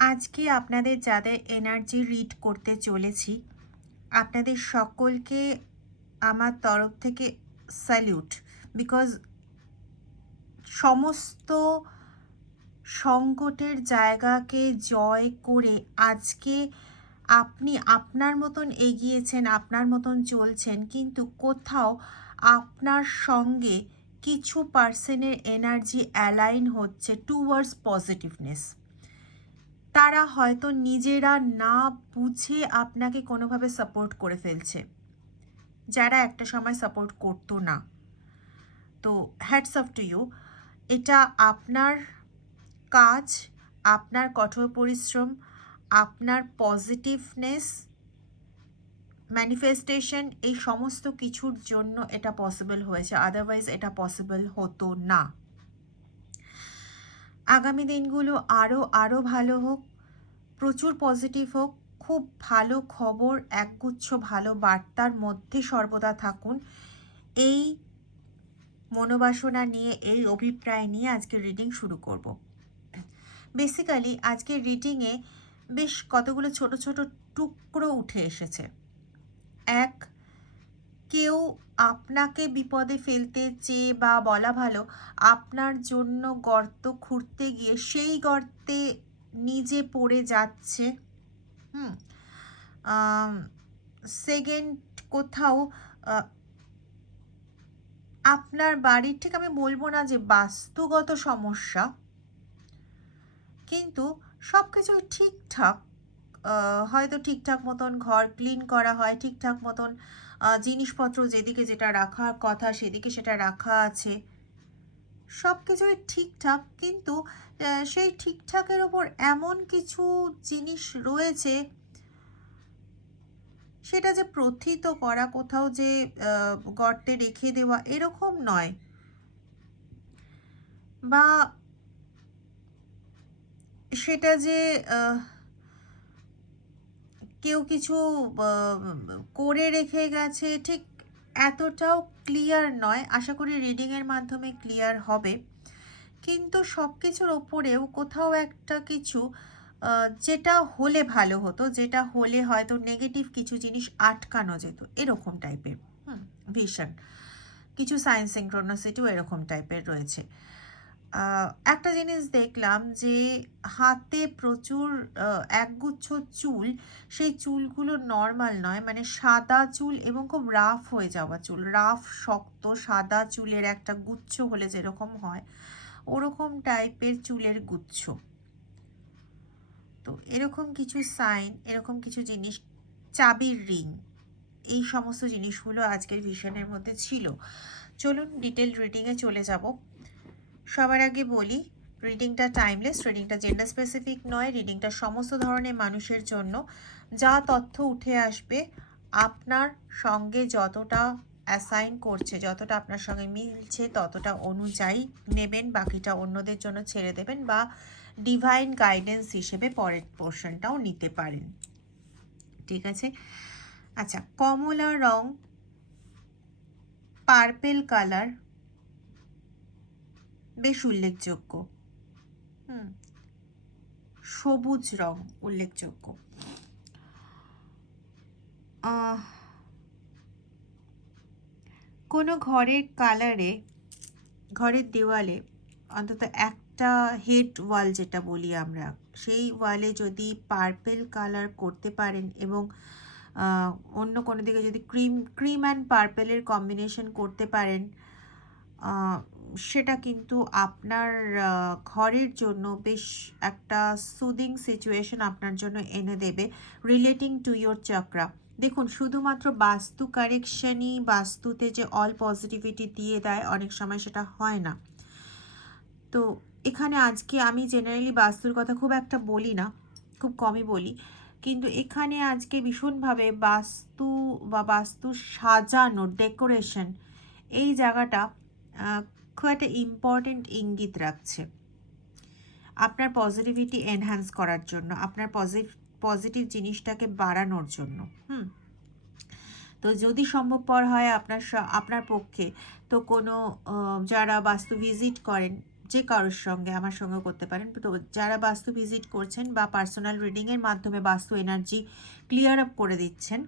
আজকে আপনাদের যাদের এনার্জি রিড করতে চলেছি, আপনাদের সকলকে আমার তরফ থেকে স্যালিউট। বিকজ সমস্ত সংকটের জায়গাকে জয় করে আজকে আপনি আপনার মতন এগিয়েছেন, আপনার মতন চলছেন, কিন্তু কোথাও আপনার সঙ্গে কিছু পার্সনের এনার্জি অ্যালাইন হচ্ছে টুয়ার্ডস পজিটিভনেস। তারা হয়তো নিজেরা না বুঝে আপনাকে কোনোভাবে সাপোর্ট করে ফেলছে, যারা একটা সময় সাপোর্ট করতো না। তো হ্যাটস অফ টু ইউ। এটা আপনার কাজ, আপনার কঠোর পরিশ্রম, আপনার পজিটিভনেস, ম্যানিফেস্টেশন, এই সমস্ত কিছুর জন্য এটা পসিবল হয়েছে, আদারওয়াইজ এটা পসিবল হতো না। আগামী দিনগুলো আরও ভালো হোক, প্রচুর পজিটিভ হোক, খুব ভালো খবর, একগুচ্ছ ভালো বার্তার মধ্যে সর্বদা থাকুন। এই মনোবাসনা নিয়ে, এই অভিপ্রায় নিয়ে আজকে রিডিং শুরু করব। বেসিক্যালি আজকের রিডিংয়ে বেশ কতগুলো ছোট ছোট টুকরো উঠে এসেছে। এক, কেউ আপনাকে বিপদে ফেলতে চেয়ে, বা বলা ভালো আপনার জন্য গর্ত খুঁড়তে গিয়ে সেই গর্তে নিজে পড়ে যাচ্ছে। সেকেন্ড, কোথাও আপনার বাড়ির, ঠিক আমি বলবো না যে বাস্তুগত সমস্যা, কিন্তু সব কিছুই ঠিকঠাক, হয়তো ঠিকঠাক মতন ঘর ক্লিন করা হয়, ঠিকঠাক মতন জিনিসপত্র যেদিকে যেটা রাখার কথা সেদিকে সেটা রাখা আছে, সব কিছুই ঠিকঠাক, কিন্তু সেই ঠিকঠাকের ওপর এমন কিছু জিনিস রয়েছে, সেটা যে প্রথিত করা, কোথাও যে গর্তে রেখে দেওয়া, এরকম নয়। বা সেটা যে কেউ কিছু করে রেখে গেছে, ঠিক এতটাও ক্লিয়ার নয়। আশা করি রিডিংয়ের মাধ্যমে ক্লিয়ার হবে। কিন্তু সব কিছুর ওপরেও কোথাও একটা কিছু যেটা হলে ভালো হতো, যেটা হলে হয়তো নেগেটিভ কিছু জিনিস আটকানো যেত, এরকম টাইপের। ভীষণ কিছু সাইন সিনক্রোনাসিটিও এরকম টাইপের রয়েছে। একটা জিনিস দেখলাম যে হাতে প্রচুর একগুচ্ছ চুল, সেই চুলগুলো নর্মাল নয়, মানে সাদা চুল এবং খুব রাফ হয়ে যাওয়া চুল, রাফ শক্ত সাদা চুলের একটা গুচ্ছ হলে যেরকম হয়, ওরকম টাইপের চুলের গুচ্ছ। তো এরকম কিছু সাইন, এরকম কিছু জিনিস, চাবির রিং, এই সমস্ত জিনিসগুলো আজকের ভিশনের মধ্যে ছিল। চলুন ডিটেল রিডিংয়ে চলে যাব। সবার আগে বলি, রিডিংটা টাইমলেস, রিডিংটা জেন্ডার স্পেসিফিক নয়, রিডিংটা সমস্ত ধরনের মানুষের জন্য। যা তথ্য উঠে আসবে আপনার সঙ্গে যতটা অ্যাসাইন করছে, যতটা আপনার সঙ্গে মিলছে, ততটা অনুযায়ী নেবেন, বাকিটা অন্যদের জন্য ছেড়ে দেবেন, বা ডিভাইন গাইডেন্স হিসেবে পরের পোর্শনটাও নিতে পারেন। ঠিক আছে? আচ্ছা, কমলা রং, পার্পেল কালার বেশ উল্লেখযোগ্য। সবুজ রং উল্লেখযোগ্য। কোনো ঘরের কালারে, ঘরের দেওয়ালে অন্তত একটা হেড ওয়াল যেটা বলি আমরা, সেই ওয়ালে যদি পার্পেল কালার করতে পারেন, এবং অন্য কোনো দিকে যদি ক্রিম অ্যান্ড পার্পেলের কম্বিনেশন করতে পারেন, সেটা কিন্তু আপনার ঘরের জন্য বেশ একটা সুদিং সিচুয়েশন আপনার জন্য এনে দেবে, রিলেটিং টু ইয়োর চক্রা। দেখুন, শুধুমাত্র বাস্তু কারেকশনই বাস্তুতে যে অল পজিটিভিটি দিয়ে দেয়, অনেক সময় সেটা হয় না। তো এখানে আজকে আমি জেনারেলি বাস্তুর কথা খুব একটা বলি না, খুব কমই বলি, কিন্তু এখানে আজকে ভীষণভাবে বাস্তু বা বাস্তু সাজানো, ডেকোরেশন, এই জায়গাটা খুব একটা ইম্পর্টেন্ট ইঙ্গিত রাখছে আপনার পজিটিভিটি এনহ্যান্স করার জন্য, আপনার পজিটিভ জিনিসটাকে বাড়ানোর জন্য। তো যদি সম্ভবপর হয় আপনার পক্ষে, তো কোনো যারা বাস্তু ভিজিট করেন, যে কারোর সঙ্গে, আমার সঙ্গে করতে পারেন। তো যারা বাস্তু ভিজিট করছেন বা পার্সোনাল রিডিংয়ের মাধ্যমে বাস্তু এনার্জি ক্লিয়ার আপ করে দিচ্ছেন,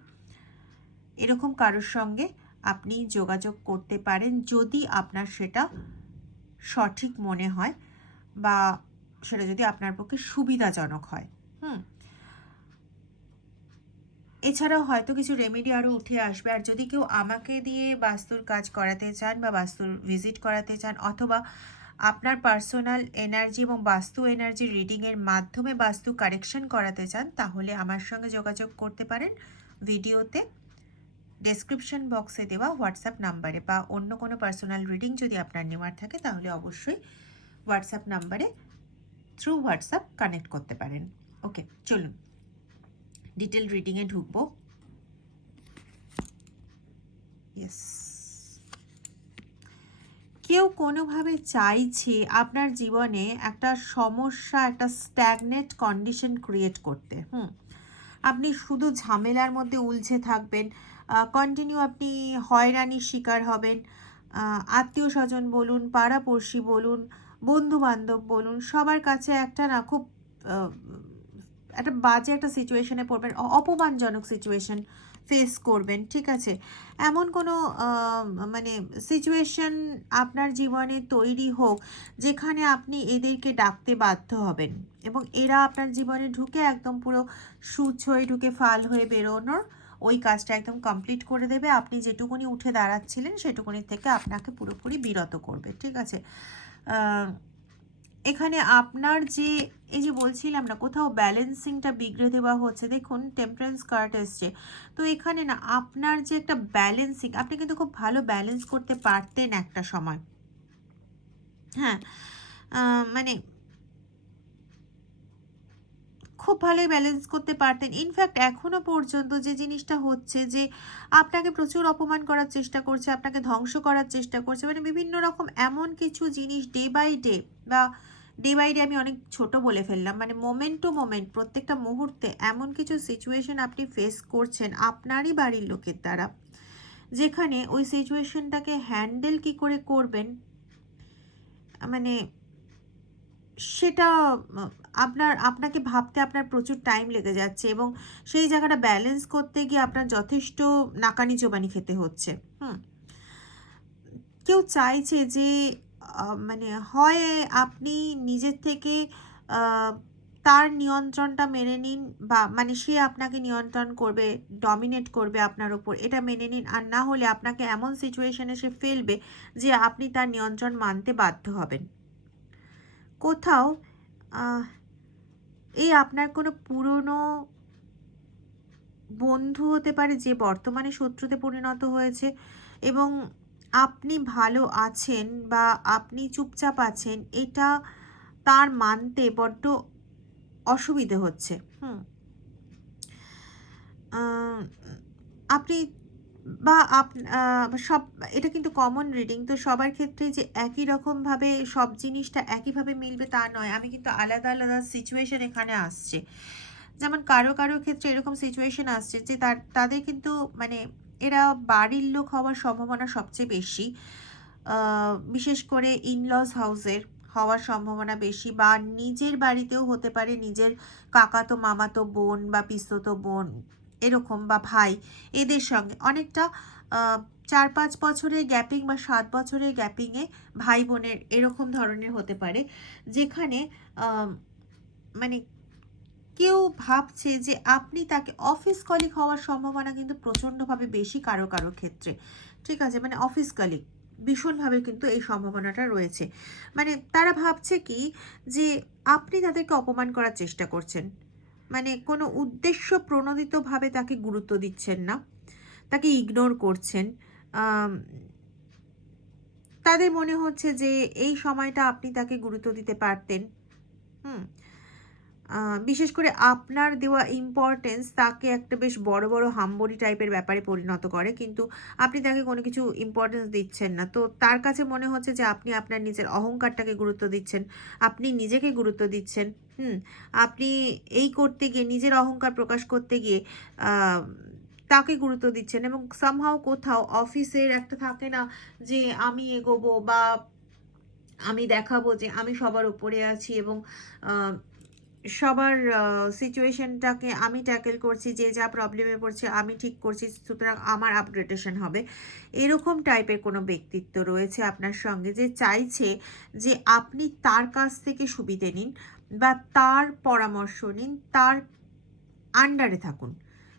এরকম কারোর সঙ্গে আপনি যোগাযোগ করতে পারেন যদি আপনার সেটা সঠিক মনে হয় বা সেটা যদি আপনার পক্ষে সুবিধাজনক হয়। এছাড়াও হয়তো কিছু রেমেডি আরও উঠে আসবে। আর যদি কেউ আমাকে দিয়ে বাস্তুর কাজ করাতে চান বা বাস্তুর ভিজিট করাতে চান, অথবা আপনার পার্সোনাল এনার্জি এবং বাস্তু এনার্জি রিডিংয়ের মাধ্যমে বাস্তু কারেকশন করাতে চান, তাহলে আমার সঙ্গে যোগাযোগ করতে পারেন ভিডিওতে ডেসক্রিপশন বক্সে দেওয়া হোয়াটসঅ্যাপ নাম্বারে, বা অন্য কোনো পার্সোনাল রিডিং যদি আপনার নেওয়ার থাকে তাহলে অবশ্যই হোয়াটসঅ্যাপ নাম্বারে থ্রু হোয়াটসঅ্যাপ কানেক্ট করতে পারেন। ওকে, চলুন ডিটেল রিডিংয়ে ঢুকবো। ইয়েস, কেউ কোনোভাবে চাইছে আপনার জীবনে একটা সমস্যা, একটা স্ট্যাগনেট কন্ডিশন ক্রিয়েট করতে। আপনি শুধু ঝামেলার মধ্যে উলঝে থাকবেন, কন্টিনিউ আপনি হয়রানির শিকার হবেন। আত্মীয় স্বজন বলুন, পাড়াপড়শি বলুন, বন্ধু বান্ধব বলুন, সবার কাছে একটা না খুব একটা বাজে একটা সিচুয়েশনে পড়বেন, অপমানজনক সিচুয়েশন ফেস করবেন। ঠিক আছে, এমন কোনো মানে সিচুয়েশন আপনার জীবনে তৈরি হোক যেখানে আপনি এদেরকে ডাকতে বাধ্য হবেন এবং এরা আপনার জীবনে ঢুকে একদম পুরো সুচ হয়ে ঢুকে ফাল হয়ে বেরোনোর ওই কাজটা একদম কমপ্লিট করে দেবে। আপনি যেটুকুনি উঠে দাঁড়াচ্ছিলেন সেটুকুনি থেকে আপনাকে পুরোপুরি বিরত করবে। ঠিক আছে, এখানে আপনার যে এই যে বলছিলাম না, কোথাও ব্যালেন্সিংটা বিগড়ে দেওয়া হচ্ছে। দেখুন টেম্পারেন্স কার্ড এসছে, তো এখানে না আপনার যে একটা ব্যালেন্সিং, আপনি কিন্তু খুব ভালো ব্যালেন্স করতে পারতেন একটা সময়। হ্যাঁ, মানে খুব ভালোই ব্যালেন্স করতে পারতেন। ইনফ্যাক্ট এখনও পর্যন্ত যে জিনিসটা হচ্ছে যে আপনাকে প্রচুর অপমান করার চেষ্টা করছে, আপনাকে ধ্বংস করার চেষ্টা করছে, মানে বিভিন্ন রকম এমন কিছু জিনিস ডে বাই ডে, বা ডে বাই ডে আমি অনেক ছোট বলে ফেললাম, মানে মোমেন্ট টু মোমেন্ট প্রত্যেকটা মুহূর্তে এমন কিছু সিচুয়েশন আপনি ফেস করছেন আপনারই বাড়ির লোকের দ্বারা, যেখানে ওই সিচুয়েশনটাকে হ্যান্ডেল কি করে করবেন, মানে সেটা আপনাকে ভাবতে আপনার প্রচুর টাইম লেগে যাচ্ছে এবং সেই জায়গাটা ব্যালেন্স করতে গিয়ে আপনার যথেষ্ট নাকানি চোবানি খেতে হচ্ছে। কেউ চাইছে যে মানে হয় আপনি নিজের থেকে তার নিয়ন্ত্রণটা মেনে নিন, বা মানে সে আপনাকে নিয়ন্ত্রণ করবে, ডমিনেট করবে আপনার ওপর, এটা মেনে নিন। আর না হলে আপনাকে এমন সিচুয়েশনে সে ফেলবে যে আপনি তার নিয়ন্ত্রণ মানতে বাধ্য হবেন। কোথাও এই আপনার কোনো পুরনো বন্ধু হতে পারে যে বর্তমানে শত্রুতে পরিণত হয়েছে এবং আপনি ভালো আছেন বা আপনি চুপচাপ আছেন, এটা তার মানতে বড্ড অসুবিধে হচ্ছে। আপনি বা সব, এটা কিন্তু কমন রিডিং, তো সবার ক্ষেত্রে যে একই রকমভাবে সব জিনিসটা একইভাবে মিলবে তা নয়। আমি কিন্তু আলাদা আলাদা সিচুয়েশন এখানে আসছে। যেমন কারো কারো ক্ষেত্রে এরকম সিচুয়েশন আসছে যে তাদের কিন্তু মানে এরা বাড়ির লোক হওয়ার সম্ভাবনা সবচেয়ে বেশি, বিশেষ করে ইনলস হাউসের হওয়ার সম্ভাবনা বেশি, বা নিজের বাড়িতেও হতে পারে, নিজের কাকাতো মামাতো বোন বা পিসতো বোন এরকম, বা ভাই, এদের সঙ্গে অনেকটা 4-5 বছরের গ্যাপিং বা 7 বছরের গ্যাপিংয়ে ভাই বোনের এরকম ধরনের হতে পারে, যেখানে মানে কেউ ভাবছে যে আপনি তাকে, অফিস কলিগ হওয়ার সম্ভাবনা কিন্তু প্রচণ্ডভাবে বেশি কারো কারো ক্ষেত্রে। ঠিক আছে, মানে অফিস কলিগ ভীষণভাবে কিন্তু এই সম্ভাবনাটা রয়েছে। মানে তারা ভাবছে কি যে আপনি তাদেরকে অপমান করার চেষ্টা করছেন, মানে কোনো উদ্দেশ্য প্রণোদিতভাবে তাকে গুরুত্ব দিচ্ছেন না, তাকে ইগনোর করছেন। তাদের মনে হচ্ছে যে এই সময়টা আপনি তাকে গুরুত্ব দিতে পারতেন। বিশেষ করে আপনার দেওয়া ইম্পর্টেন্স তাকে একটা বেশ বড় বড় হাম্বরি টাইপের ব্যাপারে পরিণত করে, কিন্তু আপনি তাকে কোনো কিছু ইম্পর্টেন্স দিচ্ছেন না। তো তার কাছে মনে হচ্ছে যে আপনি আপনার নিজের অহংকারটাকে গুরুত্ব দিচ্ছেন, আপনি নিজেকে গুরুত্ব দিচ্ছেন। আপনি এই করতে গিয়ে, নিজের অহংকার প্রকাশ করতে গিয়ে তাকে গুরুত্ব দিচ্ছেন, এবং সামহাও কোথাও অফিসের একটা থাকে না যে আমি এগোবো, বা আমি দেখাবো যে আমি সবার উপরে আছি এবং সবার সিচুয়েশনটাকে আমি ট্যাকেল করছি, যে যা প্রবলেমে পড়ছে আমি ঠিক করছি, সুতরাং আমার আপগ্রেডেশন হবে। এরকম টাইপের কোনো ব্যক্তিত্ব রয়েছে আপনার সঙ্গে, যে চাইছে যে আপনি তার কাছ থেকে সুবিধে নিন বা তার পরামর্শ নিন, তার আন্ডারে থাকুন।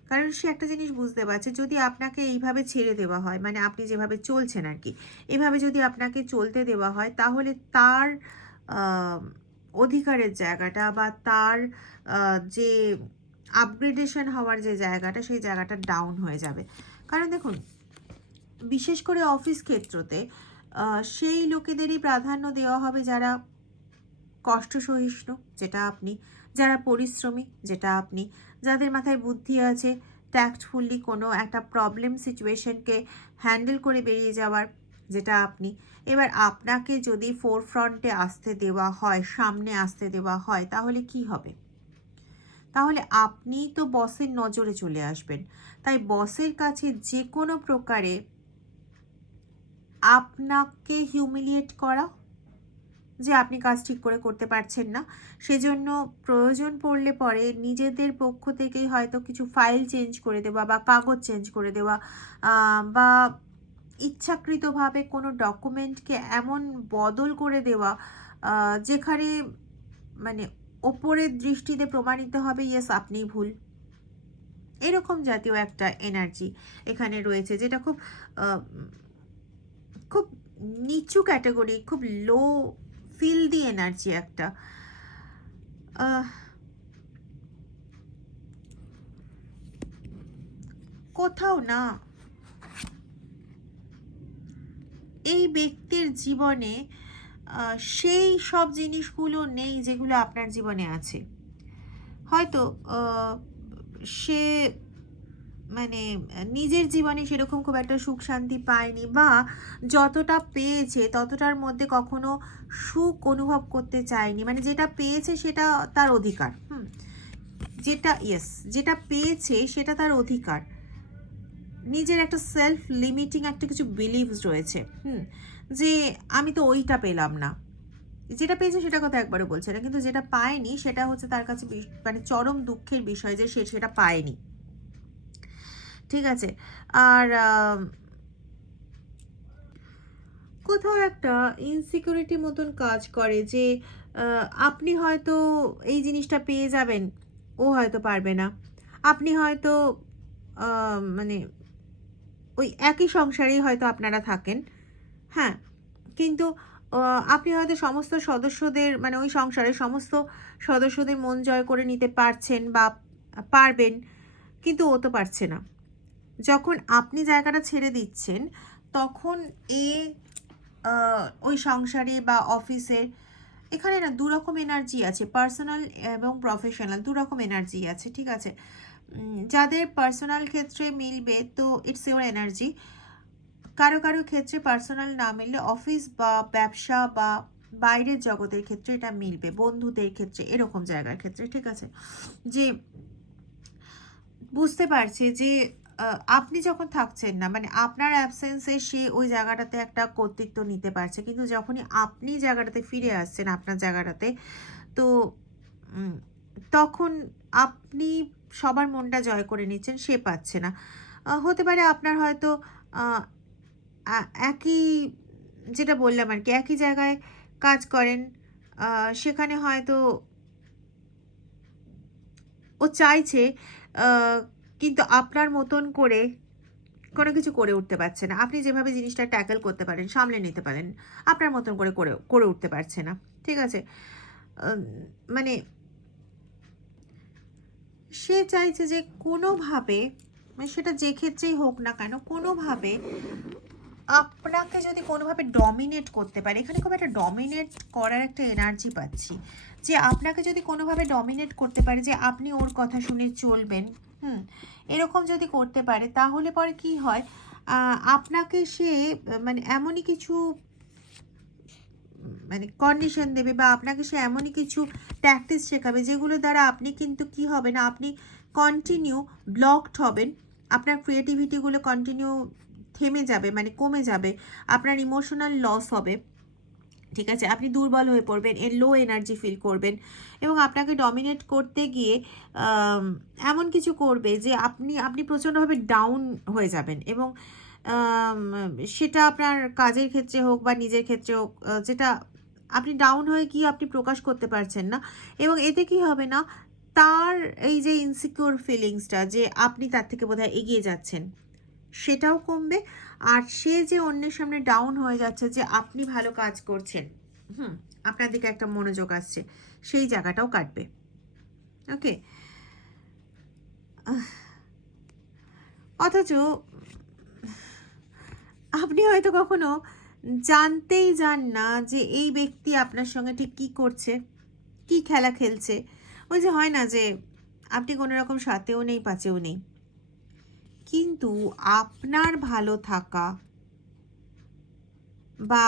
কারণ সে একটা জিনিস বুঝতে পারছে, যদি আপনাকে এইভাবে ছেড়ে দেওয়া হয়, মানে আপনি যেভাবে চলছেন আর কি, এভাবে যদি আপনাকে চলতে দেওয়া হয়, তাহলে তার অধিকারের জায়গাটা বা তার যে আপগ্রেডেশন হওয়ার যে জায়গাটা, সেই জায়গাটা ডাউন হয়ে যাবে। কারণ দেখুন, বিশেষ করে অফিস ক্ষেত্রতে সেই লোকেদেরই প্রাধান্য দেওয়া হবে যারা কষ্ট সহিষ্ণু, যেটা আপনি, যারা পরিশ্রমী, যেটা আপনি, যাদের মাথায় বুদ্ধি আছে, ট্যাক্টফুলি কোনো একটা প্রবলেম সিচুয়েশনকে হ্যান্ডেল করে বেরিয়ে যাওয়ার, যেটা আপনি। এবার আপনাকে যদি ফোরফ্রন্টে আসতে দেওয়া হয়, সামনে আসতে দেওয়া হয়, তাহলে কি হবে? তাহলে আপনি তো বসের নজরে চলে আসবেন। তাই বসের কাছে যে কোনো প্রকারে আপনাকে হিউমিলিয়েট করা, যে আপনি কাজ ঠিক করে করতে পারছেন না, সেজন্য প্রয়োজন পড়লে পরে নিজেদের পক্ষ থেকেই হয়তো কিছু ফাইল চেঞ্জ করে দেওয়া বা কাগজ চেঞ্জ করে দেওয়া, বা ইচ্ছাকৃতভাবে কোনো ডকুমেন্টকে এমন বদল করে দেওয়া যেখানে মানে ওপরের দৃষ্টিতে প্রমাণিত হবে ইয়েস আপনিই ভুল। এরকম জাতীয় একটা এনার্জি এখানে রয়েছে, যেটা খুব খুব নিচু ক্যাটাগরি, খুব লো ফিল্দি এনার্জি একটা। কোথাও না এই ব্যক্তির জীবনে সেই সব জিনিসগুলো নেই যেগুলো আপনার জীবনে আছে। হয়তো সে মানে নিজের জীবনে সেরকম খুব একটা সুখ শান্তি পায়নি, বা যতটা পেয়েছে ততটার মধ্যে কখনো সুখ অনুভব করতে চায়নি। মানে যেটা পেয়েছে সেটা তার অধিকার, যেটা পেয়েছে সেটা তার অধিকার। নিজের একটা সেলফ লিমিটিং একটা কিছু বিলিভস রয়েছে, যে আমি তো ওইটা পেলাম না। যেটা পেয়েছে সেটা কথা একবারও বলছে না, কিন্তু যেটা পায়নি সেটা হচ্ছে তার কাছে মানে চরম দুঃখের বিষয় যে সে সেটা পায়নি। ঠিক আছে। আর কোথাও একটা ইনসিকিউরিটি মতন কাজ করে, যে আপনি হয়তো এই জিনিসটা পেয়ে যাবেন, ও হয়তো পারবে না। আপনি হয়তো মানে ওই একই সংসারেই হয়তো আপনারা থাকেন, হ্যাঁ, কিন্তু আপনি হয়তো সমস্ত সদস্যদের, মানে ওই সংসারের সমস্ত সদস্যদের মন জয় করে নিতে পারছেন বা পারবেন, কিন্তু ও তো পারছে না। যখন আপনি জায়গাটা ছেড়ে দিচ্ছেন, তখন ওই সংসারে বা অফিসের, এখানে না দুরকম এনার্জি আছে, পার্সোনাল এবং প্রফেশনাল, দুরকম এনার্জি আছে। ঠিক আছে, যাদের পার্সোনাল ক্ষেত্রে মিলবে তো ইটস ইউর এনার্জি, কারো কারো ক্ষেত্রে পার্সোনাল না মিললে অফিস বা ব্যবসা বা বাইরের জগতের ক্ষেত্রে এটা মিলবে, বন্ধুদের ক্ষেত্রে, এরকম জায়গার ক্ষেত্রে। ঠিক আছে, যে বুঝতে পারছে যে আপনি যখন থাকছেন না, মানে আপনার অ্যাবসেন্সে সে ওই জায়গাটাতে একটা কর্তৃত্ব নিতে পারছে, কিন্তু যখনই আপনি জায়গাটাতে ফিরে আসছেন, আপনার জায়গাটাতে, তো তখন আপনি সবার মনটা জয় করে নিচ্ছেন, সে পাচ্ছে না। হতে পারে আপনার হয়তো একই, যেটা বললাম আর কি, একই জায়গায় কাজ করেন, সেখানে হয়তো ও চাইছে, কিন্তু আপনার মতন করে কোনো কিছু করে উঠতে পারছে না। আপনি যেভাবে জিনিসটা ট্যাকেল করতে পারেন, সামলে নিতে পারেন, আপনার মতন করে করে করে উঠতে পারছে না। ঠিক আছে, মানে সে চাইছে যে কোনোভাবে, মানে সেটা যে ক্ষেত্রেই হোক না কেন, কোনোভাবে আপনাকে যদি কোনোভাবে ডমিনেট করতে পারে, এখানে খুব একটা ডমিনেট করার একটা এনার্জি পাচ্ছি, যে আপনাকে যদি কোনোভাবে ডমিনেট করতে পারে, যে আপনি ওর কথা শুনে চলবেন, এরকম যদি করতে পারে, তাহলে পরে কি হয়, আপনাকে সে মানে এমনই কিছু মানে কন্ডিশন দেবে, বা আপনাকে সে এমনই কিছু ট্যাকটিস শেখাবে, যেগুলো দ্বারা আপনি কিন্তু কি হবে না, আপনি কন্টিনিউ ব্লকড হবেন, আপনার ক্রিয়েটিভিটিগুলো কন্টিনিউ থেমে যাবে, মানে কমে যাবে, আপনার ইমোশনাল লস হবে। ঠিক আছে, আপনি দুর্বল হয়ে পড়বেন, লো এনার্জি ফিল করবেন এবং আপনাকে ডমিনেট করতে গিয়ে এমন কিছু করবে যে আপনি আপনি প্রচণ্ডভাবে ডাউন হয়ে যাবেন এবং আম, সেটা আপনার কাজের ক্ষেত্রে হোক বা নিজের ক্ষেত্রে হোক, যেটা আপনি ডাউন হয়ে গিয়ে আপনি প্রকাশ করতে পারছেন না এবং এতে কি হবে না, তার এই যে ইনসিকিউর ফিলিংসটা যে আপনি তার থেকে বোধহয় এগিয়ে যাচ্ছেন সেটাও কমবে। আর সে যে অন্যের সামনে ডাউন হয়ে যাচ্ছে যে আপনি ভালো কাজ করছেন, আপনার দিকে একটা মনোযোগ আসছে, সেই জায়গাটাও কাটবে। ওকে, অথচ আপনি হয়তো কখনো জানতেই যান না যে এই ব্যক্তি আপনার সঙ্গে ঠিক কী করছে, কি খেলা খেলছে। ওই যে হয় না যে আপনি কোনো রকম সাথেও নেই পাচেও নেই, কিন্তু আপনার ভালো থাকা বা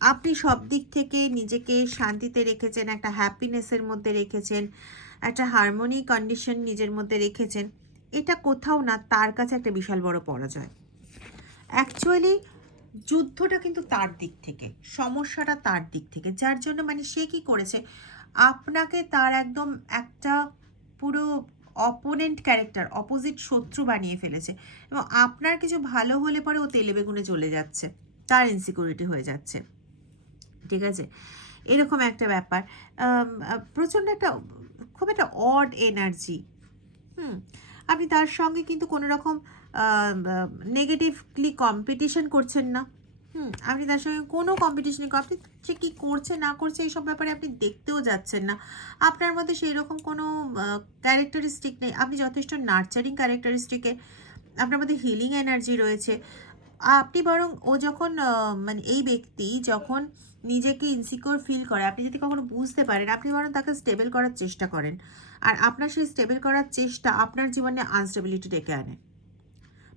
আপনি সব দিক থেকে নিজেকে শান্তিতে রেখেছেন, একটা হ্যাপিনেসের মধ্যে রেখেছেন, একটা হারমোনি কন্ডিশন নিজের মধ্যে রেখেছেন, এটা কোথাও না তার কাছে একটা বিশাল বড় পরাজয়। অ্যাকচুয়ালি যুদ্ধটা কিন্তু তার দিক থেকে, সমস্যাটা তার দিক থেকে, যার জন্য মানে সে কি করেছে, আপনাকে তার একদম একটা পুরো অপোনেন্ট ক্যারেক্টার, অপোজিট শত্রু বানিয়ে ফেলেছে এবং আপনার কিছু ভালো হলে পরে ও তেলে বেগুনে চলে যাচ্ছে, তার ইনসিকিউরিটি হয়ে যাচ্ছে। ঠিক আছে, এরকম একটা ব্যাপার। প্রচণ্ড একটা খুব একটা অড এনার্জি। আপনি তার সঙ্গে কিন্তু কোনো রকম নেগেটিভলি কম্পিটিশন করছেন না। আপনি তার সঙ্গে কোনো কম্পিটিশনে, আপনি সে কী করছে না করছে এইসব ব্যাপারে আপনি দেখতেও যাচ্ছেন না। আপনার মধ্যে সেই রকম কোনো ক্যারেক্টারিস্টিক নেই, আপনি যথেষ্ট নার্চারিং ক্যারেক্টারিস্টিকে, আপনার মধ্যে হিলিং এনার্জি রয়েছে। আপনি বরং ও যখন মানে এই ব্যক্তি যখন নিজেকে ইনসিকিউর ফিল করে, আপনি যদি কখনো বুঝতে পারেন, আপনি বরং তাকে স্টেবল করার চেষ্টা করেন, আর আপনার সেই স্টেবল করার চেষ্টা আপনার জীবনে আনস্টেবিলিটি ডেকে আনে।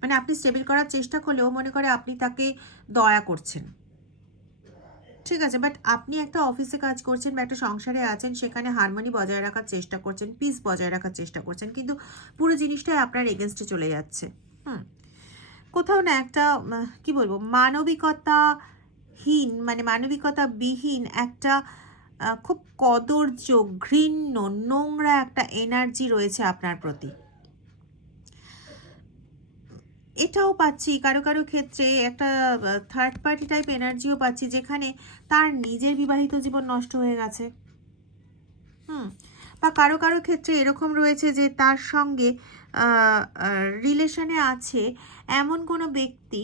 মানে আপনি স্টেবল করার চেষ্টা করলেও মনে করে আপনি তাকে দয়া করছেন। ঠিক আছে, বাট আপনি একটা অফিসে কাজ করছেন বা একটা সংসারে আছেন, সেখানে হারমোনি বজায় রাখার চেষ্টা করছেন, পিস বজায় রাখার চেষ্টা করছেন, কিন্তু পুরো জিনিসটাই আপনার এগেনস্টে চলে যাচ্ছে। কোথাও না একটা কি বলবো, মানবিকতাহীন, মানে মানবিকতা বিহীন একটা খুব কদর্য, ঘৃণ্য, নোংরা একটা এনার্জি রয়েছে আপনার প্রতি। এটাও পাচ্ছি কারো কারো ক্ষেত্রে, একটা থার্ড পার্টি টাইপ এনার্জিও পাচ্ছি, যেখানে তার নিজের বিবাহিত জীবন নষ্ট হয়ে গেছে। বা কারো কারো ক্ষেত্রে এরকম রয়েছে যে তার সঙ্গে রিলেশনে আছে এমন কোনো ব্যক্তি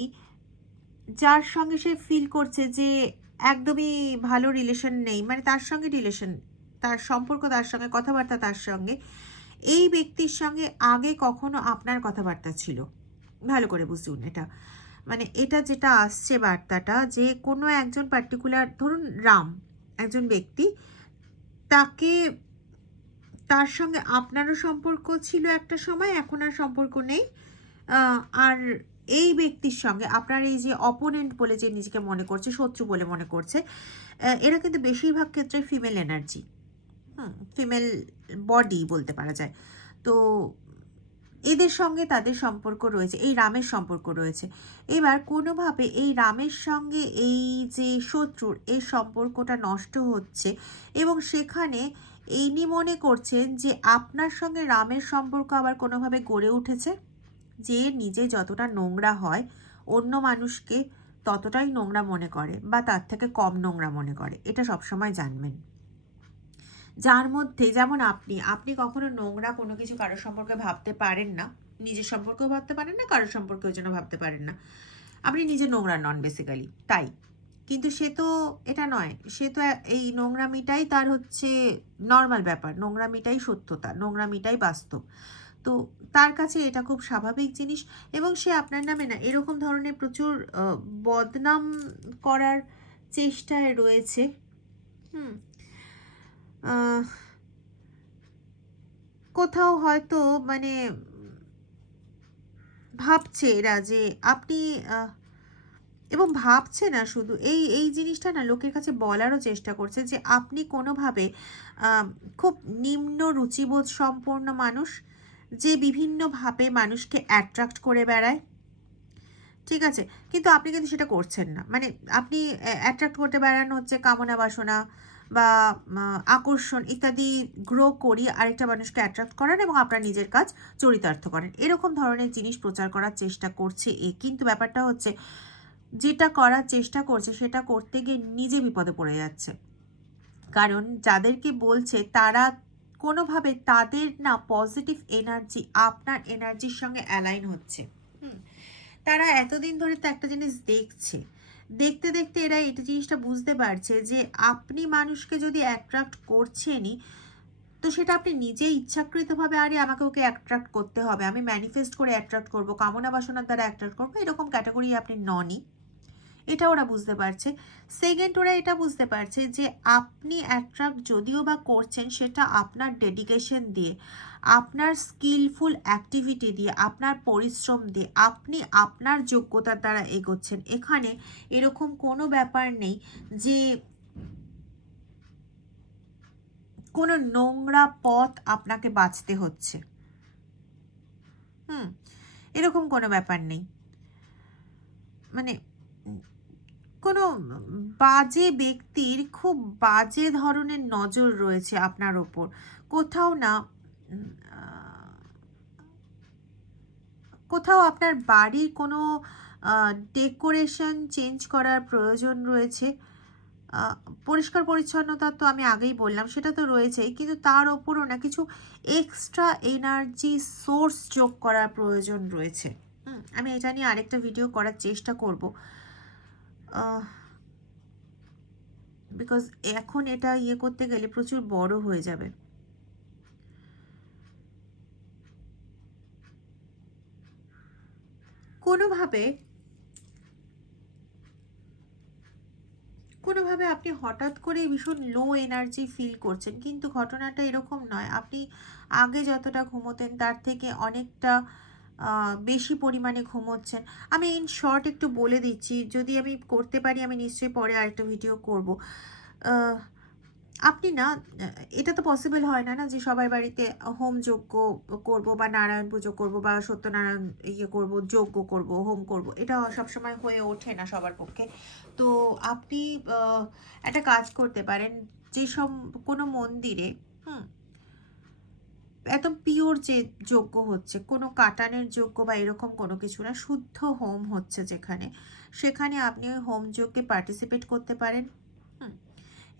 যার সঙ্গে সে ফিল করছে যে একদমই ভালো রিলেশন নেই, মানে তার সঙ্গে রিলেশন, তার সম্পর্ক, তার সঙ্গে কথাবার্তা, তার সঙ্গে এই ব্যক্তির সঙ্গে আগে কখনো আপনার কথাবার্তা ছিল। ভালো করে বুঝুন এটা, মানে এটা যেটা আসছে বার্তাটা, যে কোনো একজন পার্টিকুলার, ধরুন রাম একজন ব্যক্তি, তাকে, তার সঙ্গে আপনারও সম্পর্ক ছিল একটা সময়, এখন আর সম্পর্ক নেই। আর এই ব্যক্তির সঙ্গে আপনার এই যে অপোনেন্ট বলে যে নিজেকে মনে করছে, শত্রু বলে মনে করছে, এরা কিন্তু বেশিরভাগ ক্ষেত্রে ফিমেল এনার্জি, ফিমেল বডি বলতে পারা যায়। তো এদের সঙ্গে তাদের সম্পর্ক রয়েছে, এই রামের সম্পর্ক রয়েছে। এবার কোনোভাবে এই রামের সঙ্গে এই যে শত্রুর এই সম্পর্কটা নষ্ট হচ্ছে এবং সেখানে ইনি মনে করছেন যে আপনার সঙ্গে রামের সম্পর্ক আবার কোনোভাবে গড়ে উঠেছে, যে নিজে যতটা নোংরা হয় অন্য মানুষকে ততটাই নোংরা মনে করে বা তার থেকে কম নোংরা মনে করে, এটা সবসময় জানবেন। যার মধ্যে, যেমন আপনি কখনো নোংরা কোনো কিছু কারোর সম্পর্কে ভাবতে পারেন না, নিজের সম্পর্কেও ভাবতে পারেন না, কারোর সম্পর্কে ওই জন্য ভাবতে পারেন না, আপনি নিজে নোংরা নন বেসিক্যালি, তাই। কিন্তু সে তো এটা নয়, সে তো এই নোংরামিটাই তার হচ্ছে নর্মাল ব্যাপার, নোংরামিটাই সত্যতা, নোংরামিটাই বাস্তব। তো তার কাছে এটা খুব স্বাভাবিক জিনিস এবং সে আপনার নামে না এরকম ধরনের প্রচুর বদনাম করার চেষ্টায় রয়েছে। কোথাও হয়তো মানে ভাবছে এরা যে আপনি, এবং ভাবছে না শুধু, এই এই জিনিসটা না লোকের কাছে বলারও চেষ্টা করছে যে আপনি কোনোভাবে খুব নিম্ন রুচিবোধ সম্পন্ন মানুষ, যে বিভিন্নভাবে মানুষকে অ্যাট্রাক্ট করে বেড়ায়, ঠিক আছে? কিন্তু আপনি কিন্তু সেটা করছেন না। মানে আপনি অ্যাট্রাক্ট করতে বেড়ানো হচ্ছে কামনা বাসনা বা আকর্ষণ ইত্যাদি গ্রো করিয়ে আরেকটা মানুষকে অ্যাট্রাক্ট করান এবং আপনার নিজের কাজ চরিতার্থ করেন। এরকম ধরনের জিনিস প্রচার করার চেষ্টা করছে এ। কিন্তু ব্যাপারটা হচ্ছে যেটা করার চেষ্টা করছে সেটা করতে গিয়ে নিজে বিপদে পড়ে যাচ্ছে। কারণ যাদেরকে বলছে তারা কোনোভাবে তাদের না পজিটিভ এনার্জি আপনার এনার্জির সঙ্গে অ্যালাইন হচ্ছে। হুম। তারা এতদিন ধরে তো একটা জিনিস দেখছে, দেখতে দেখতে এরা এটা জিনিসটা বুঝতে পারছে যে আপনি মানুষকে যদি অ্যাট্রাক্ট করছেনই, তো সেটা আপনি নিজে ইচ্ছাকৃতভাবে আরে আমাকে ওকে অ্যাট্রাক্ট করতে হবে, আমি ম্যানিফেস্ট করে অ্যাট্রাক্ট করবো, কামনা বাসনার দ্বারা অ্যাট্রাক্ট করবো, এরকম ক্যাটাগরি আপনি ননই। এটা ওরা বুঝতে পারছে। সেকেন্ড, ওরা এটা বুঝতে পারছে যে আপনি অ্যাট্রাক্ট যদিও বা করছেন সেটা আপনার ডেডিকেশন দিয়ে, আপনার স্কিলফুল অ্যাক্টিভিটি দিয়ে, আপনার পরিশ্রম দিয়ে, আপনি আপনার যোগ্যতার দ্বারা এগোচ্ছেন। এখানে এরকম কোনো ব্যাপার নেই যে কোনো নোংরা পথ আপনাকে বাঁচতে হচ্ছে। এরকম কোনো ব্যাপার নেই। মানে কোনো বাজে ব্যক্তির খুব বাজে ধরনের নজর রয়েছে আপনার ওপর। কোথাও না কোথাও আপনার বাড়ির কোনো ডেকোরেশন চেঞ্জ করার প্রয়োজন রয়েছে। পরিষ্কার পরিচ্ছন্নতা তো আমি আগেই বললাম, সেটা তো রয়েছেই, কিন্তু তার ওপরও না কিছু এক্সট্রা এনার্জি সোর্স যোগ করার প্রয়োজন রয়েছে। আমি এটা নিয়ে আরেকটা ভিডিও করার চেষ্টা করব, বিকজ এখন এটা ইয়ে করতে গেলে প্রচুর বড় হয়ে যাবে। কোনোভাবে আপনি হঠাৎ করে ভীষণ লো এনার্জি ফিল করছেন, কিন্তু ঘটনাটা এরকম নয়। আপনি আগে যতটা ঘুমোতেন তার থেকে অনেকটা বেশি পরিমাণে ঘুমোচ্ছেন। আমি ইন শর্ট একটু বলে দিচ্ছি, যদি আমি করতে পারি আমি নিশ্চয়ই পরে আরেকটা ভিডিও করব। আপনি না, এটা তো পসিবল হয় না যে সবাই বাড়িতে হোম যজ্ঞ করব বা নারায়ণ পুজো করব বা সত্যনারায়ণ ইয়ে করব, যজ্ঞ করব, হোম করব, এটা সবসময় হয়ে ওঠে না সবার পক্ষে। তো আপনি একটা কাজ করতে পারেন, যেসব কোনো মন্দিরে একদম পিওর যে যজ্ঞ হচ্ছে, কোনো কাটানের যজ্ঞ বা এরকম কোনো কিছু না, শুদ্ধ হোম হচ্ছে যেখানে, সেখানে আপনি ওই হোম যজ্ঞে পার্টিসিপেট করতে পারেন।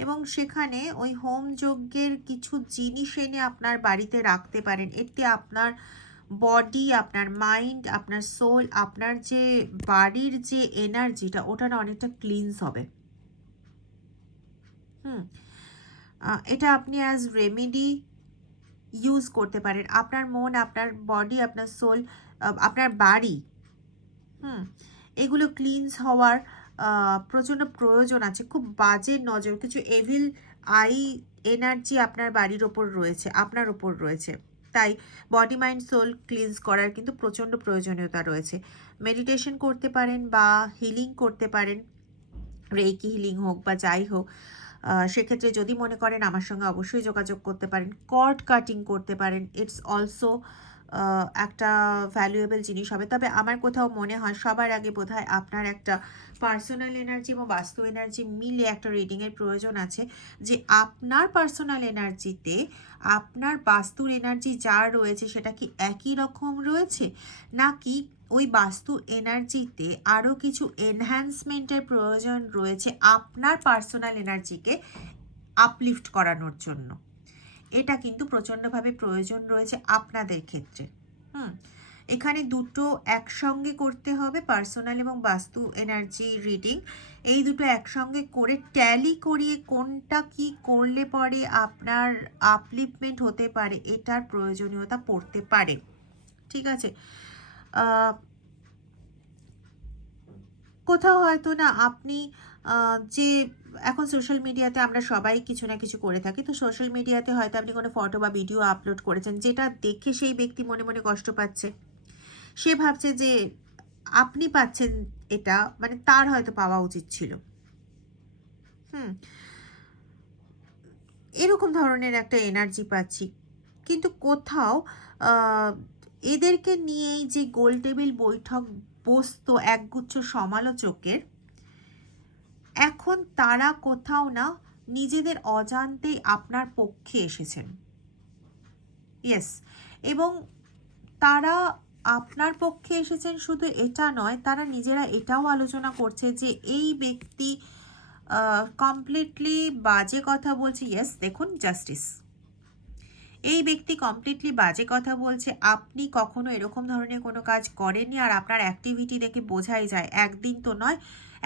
এবং সেখানে ওই হোম যজ্ঞের কিছু জিনিস এনে আপনার বাড়িতে রাখতে পারেন। এতে আপনার বডি, আপনার মাইন্ড, আপনার সোল, আপনার যে বাড়ির যে এনার্জিটা, ওটা না অনেকটা ক্লিনস হবে। এটা আপনি অ্যাজ রেমেডি ইউজ করতে পারেন। আপনার মন, আপনার বডি, আপনার সোল, আপনার বাড়ি, এগুলো ক্লিনস হওয়ার প্রচণ্ড প্রয়োজন আছে। খুব বাজে নজর, কিছু এভিল আই এনার্জি আপনার বাড়ির ওপর রয়েছে, আপনার ওপর রয়েছে। তাই বডি মাইন্ড সোল ক্লিনস করার কিন্তু প্রচণ্ড প্রয়োজনীয়তা রয়েছে। মেডিটেশন করতে পারেন বা হিলিং করতে পারেন, রেইকি হিলিং হোক বা যাই হোক। সেক্ষেত্রে যদি মনে করেন আমার সঙ্গে অবশ্যই যোগাযোগ করতে পারেন। কর্ড কাটিং করতে পারেন, ইটস অলসো একটা ভ্যালুয়েবল জিনিস হবে। তবে আমার কোথাও মনে হয় সবার আগে বোধহয় আপনার একটা পার্সোনাল এনার্জি এবং বাস্তু এনার্জি মিলে একটা রিডিংয়ের প্রয়োজন আছে, যে আপনার পার্সোনাল এনার্জিতে আপনার বাস্তুর এনার্জি যা রয়েছে সেটা কি একই রকম রয়েছে, নাকি ওই বাস্তু এনার্জিতে আরও কিছু এনহ্যান্সমেন্টের প্রয়োজন রয়েছে আপনার পার্সোনাল এনার্জিকে আপলিফট করানোর জন্য। এটা কিন্তু প্রচণ্ডভাবে প্রয়োজন রয়েছে আপনাদের ক্ষেত্রে। এখানে দুটো একসঙ্গে করতে হবে, পার্সোনাল এবং বাস্তু এনার্জি রিডিং। এই দুটো একসঙ্গে করে ট্যালি করিয়ে কোনটা কি করলে পরে আপনার আপলিফমেন্ট হতে পারে, এটার প্রয়োজনীয়তা পড়তে পারে। ঠিক আছে? কোথাও হয়তো না আপনি যে এখন সোশ্যাল মিডিয়াতে আমরা সবাই কিছু না কিছু করে থাকি, তো সোশ্যাল মিডিয়াতে হয়তো আপনি কোনো ফটো বা ভিডিও আপলোড করেছেন, যেটা দেখে সেই ব্যক্তি মনে মনে কষ্ট পাচ্ছে। সে ভাবছে যে আপনি পাচ্ছেন এটা, মানে তার হয়তো পাওয়া উচিত ছিল। এরকম ধরনের একটা এনার্জি পাচ্ছি। কিন্তু কোথাও এদেরকে নিয়েই যে গোল টেবিল বৈঠক বসতো একগুচ্ছ সমালোচকের, এখন তারা কোথাও না নিজেদের অজান্তেই আপনার পক্ষে এসেছেন। ইয়েস, এবং তারা আপনার পক্ষে এসেছেন শুধু এটা নয়, তারা নিজেরা এটাও আলোচনা করছে যে এই ব্যক্তি কমপ্লিটলি বাজে কথা বলছে। ইয়েস, দেখুন জাস্টিস, এই ব্যক্তি কমপ্লিটলি বাজে কথা বলছে। আপনি কখনো এরকম ধরনের কোনো কাজ করেননি, আর আপনার অ্যাক্টিভিটি দেখে বোঝাই যায় একদিন তো নয়,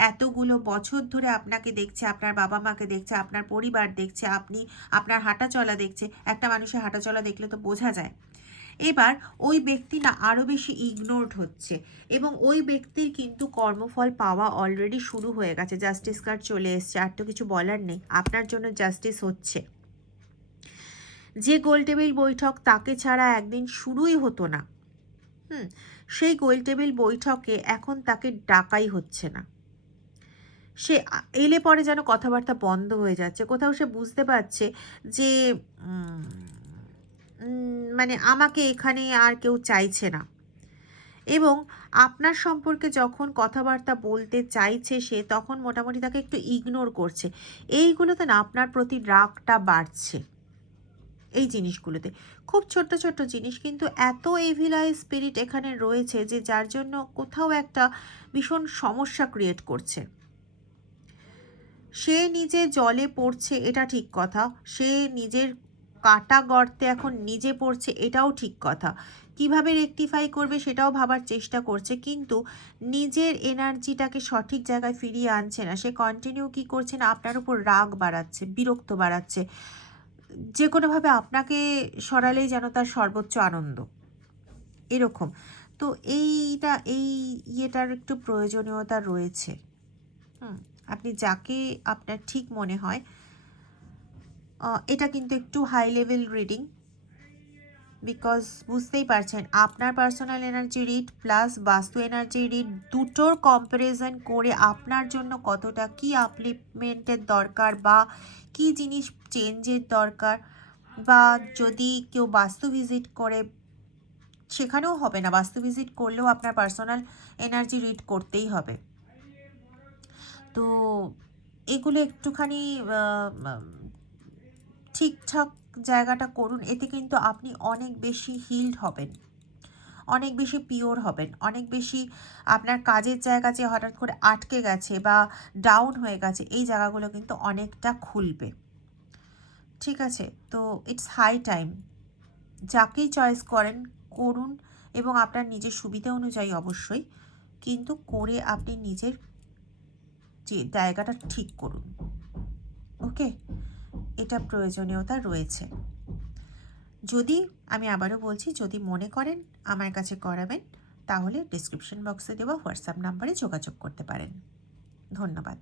এতগুলো বছর ধরে আপনাকে দেখছে, আপনার বাবা মাকে দেখছে, আপনার পরিবার দেখছে, আপনি আপনার হাঁটাচলা দেখছে। একটা মানুষের হাঁটাচলা দেখলে তো বোঝা যায়। এবার ওই ব্যক্তি না আরও বেশি ইগনোরড হচ্ছে, এবং ওই ব্যক্তির কিন্তু কর্মফল পাওয়া অলরেডি শুরু হয়ে গেছে। জাস্টিস কার্ড চলে এসছে, আর তো কিছু বলার নেই, আপনার জন্য জাস্টিস হচ্ছে। যে গোলটেবিল বৈঠক তাকে ছাড়া একদিন শুরুই হতো না, সেই গোলটেবিল বৈঠকে এখন তাকে ডাকাই হচ্ছে না। সে এলে পরে যেন কথাবার্তা বন্ধ হয়ে যাচ্ছে। কোথাও সে বুঝতে পারছে যে মানে আমাকে এখানে আর কেউ চাইছে না, এবং আপনার সম্পর্কে যখন কথাবার্তা বলতে চাইছে সে, তখন মোটামুটি তাকে একটু ইগনোর করছে। এইগুলোতে না আপনার প্রতি রাগটা বাড়ছে। এই জিনিসগুলোতে খুব ছোট্ট ছোট্ট জিনিস, কিন্তু এত এভিলাই স্পিরিট এখানে রয়েছে যে যার জন্য কোথাও একটা ভীষণ সমস্যা ক্রিয়েট করছে। সে নিজে জলে পড়ছে, এটা ঠিক কথা। সে নিজের কাটা গর্তে এখন নিজে পড়ছে, এটাও ঠিক কথা। কিভাবে রেকটিফাই করবে সেটাও ভাবার চেষ্টা করছে, কিন্তু নিজের এনার্জিটাকে সঠিক জায়গায় ফিরিয়ে আনছে না। সে কন্টিনিউ কি করছে না, আপনার উপর রাগ বাড়াচ্ছে, বিরক্ত বাড়াচ্ছে, যে কোনোভাবে আপনাকে সরালেই যেন তার সর্বোচ্চ আনন্দ, এরকম। তো এই ইয়েটার একটু প্রয়োজনীয়তা রয়েছে। আপনি যাকে আপনার ঠিক মনে হয়, এটা কিন্তু একটু হাই লেভেল রিডিং, বিকজ বুঝতেই পারছেন আপনার পার্সোনাল এনার্জি রিড প্লাস বাস্তু এনার্জি রিড দুটোর কম্প্যারিজন করে আপনার জন্য কতটা কি আপলিফমেন্টের দরকার, বা কি জিনিস চেঞ্জের দরকার, বা যদি কেউ বাস্তু ভিজিট করে সেখানেও হবে না, বাস্তু ভিজিট করলেও আপনার পার্সোনাল এনার্জি রিড করতেই হবে। তো এগুলো একটুখানি ঠিকঠাক জায়গাটা করুন, এতে কিন্তু আপনি অনেক বেশি হিলড হবেন, অনেক বেশি পিওর হবেন, অনেক বেশি আপনার কাজের জায়গা যে হঠাৎ করে আটকে গেছে বা ডাউন হয়ে গেছে, এই জায়গাগুলো কিন্তু অনেকটা খুলবে। ঠিক আছে, তো ইটস হাই টাইম, যাকেই চয়েস করেন করুন, এবং আপনার নিজের সুবিধা অনুযায়ী অবশ্যই, কিন্তু করে আপনি নিজের যে জায়গাটা ঠিক করুন। ওকে, এটা প্রয়োজনীয়তা রয়েছে। যদি আমি আবারও বলছি, যদি মনে করেন আমার কাছে করাবেন, তাহলে ডিসক্রিপশন বক্সে দেওয়া হোয়াটসঅ্যাপ নাম্বারে যোগাযোগ করতে পারেন। ধন্যবাদ।